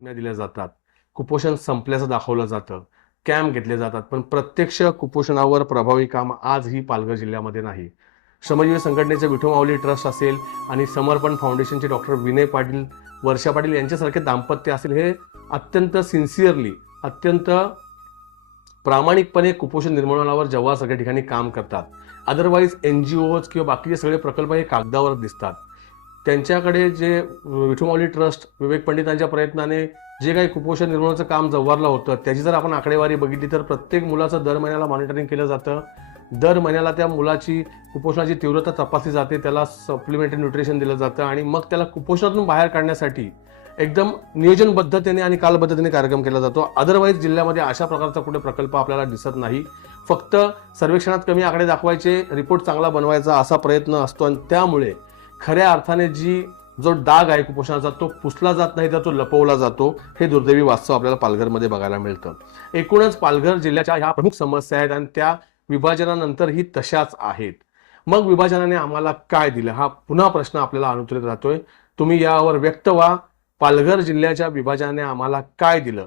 बातम्या दिल्या जातात. कुपोषण संपल्याचं दाखवलं जातं. कॅम्प घेतले जातात. पण प्रत्यक्ष कुपोषणावर प्रभावी काम आजही पालघर जिल्ह्यामध्ये नाही. श्रमजीवी संघटनेचे विठू माऊली ट्रस्ट असेल आणि समर्पण फाउंडेशनचे डॉक्टर विनय पाटील वर्षा पाटील यांच्यासारखे दाम्पत्य असेल हे अत्यंत सिन्सिअरली अत्यंत प्रामाणिकपणे कुपोषण निर्मूलनावर जेव्हा सगळ्या ठिकाणी काम करतात. अदरवाईज एन जी ओज किंवा बाकीचे सगळे प्रकल्प हे कागदावर दिसतात. त्यांच्याकडे जे विठुमाऊली ट्रस्ट विवेक पंडितांच्या प्रयत्नाने जे काही कुपोषण निर्मूलनाचं काम जव्हारलं होतं त्याची जर आपण आकडेवारी बघितली तर प्रत्येक मुलाचं दर महिन्याला मॉनिटरिंग केलं जातं. दर महिन्याला त्या मुलाची कुपोषणाची तीव्रता तपासली जाते त्याला सप्लिमेंटरी न्यूट्रिशन दिलं जातं आणि मग त्याला कुपोषणातून बाहेर काढण्यासाठी एकदम नियोजनबद्धतेने आणि कालबद्धतेने कार्यक्रम केला जातो. अदरवाईज जिल्ह्यामध्ये अशा प्रकारचा कुठे प्रकल्प आपल्याला दिसत नाही. फक्त सर्वेक्षणात कमी आकडे दाखवायचे रिपोर्ट चांगला बनवायचा असा प्रयत्न असतो आणि त्यामुळे खऱ्या अर्थाने जी जो डाग आहे कुपोषणाचा तो पुसला जात नाही तर तो लपवला जातो हे दुर्दैवी वास्तव आपल्याला पालघरमध्ये बघायला मिळतं. एकूणच पालघर जिल्ह्याच्या ह्या प्रमुख समस्या आहेत आणि त्या विभाजनानंतरही तशाच आहेत. मग विभाजनाने आम्हाला काय दिलं? हा पुन्हा प्रश्न आपल्याला अनुत्तरित राहतोय. तुम्ही यावर व्यक्त व्हा. पालघर जिल्ह्याच्या विभाजनाने आम्हाला काय दिलं?